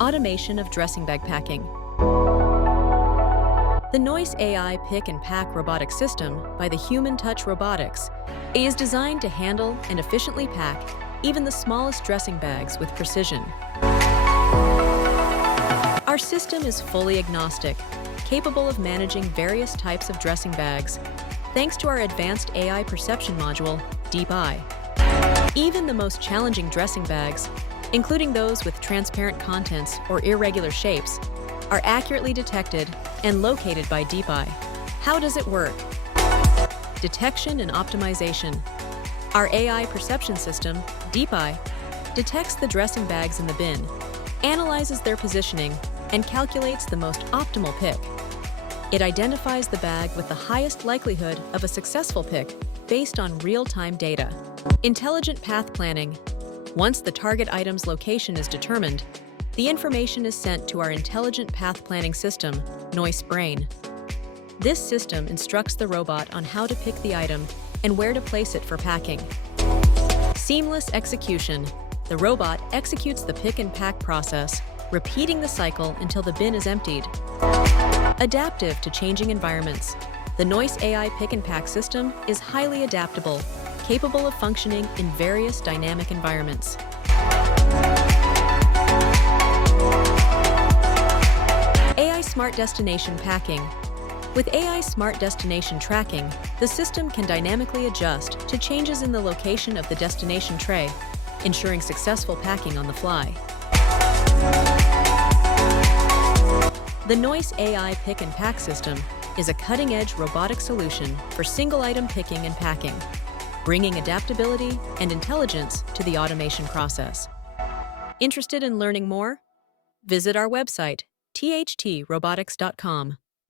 Automation of dressing bag packing. The Noise AI Pick and Pack robotic system by the Human Touch Robotics is designed to handle and efficiently pack even the smallest dressing bags with precision. Our system is fully agnostic, capable of managing various types of dressing bags, thanks to our advanced AI perception module, DeepEye. Even the most challenging dressing bags, including those with transparent contents or irregular shapes, are accurately detected and located by DeepEye. How does it work? Detection and optimization. Our AI perception system, DeepEye, detects the dressing bags in the bin, analyzes their positioning, and calculates the most optimal pick. It identifies the bag with the highest likelihood of a successful pick based on real-time data. Intelligent path planning. Once the target item's location is determined, the information is sent to our intelligent path planning system, Noise Brain. This system instructs the robot on how to pick the item and where to place it for packing. Seamless execution. The robot executes the pick and pack process, repeating the cycle until the bin is emptied. Adaptive to changing environments. The Noise AI Pick and Pack system is highly adaptable, capable of functioning in various dynamic environments. AI Smart Destination Packing. With AI Smart Destination Tracking, the system can dynamically adjust to changes in the location of the destination tray, ensuring successful packing on the fly. The Noise AI Pick and Pack system is a cutting-edge robotic solution for single-item picking and packing, bringing adaptability and intelligence to the automation process. Interested in learning more? Visit our website, thtRobotics.com.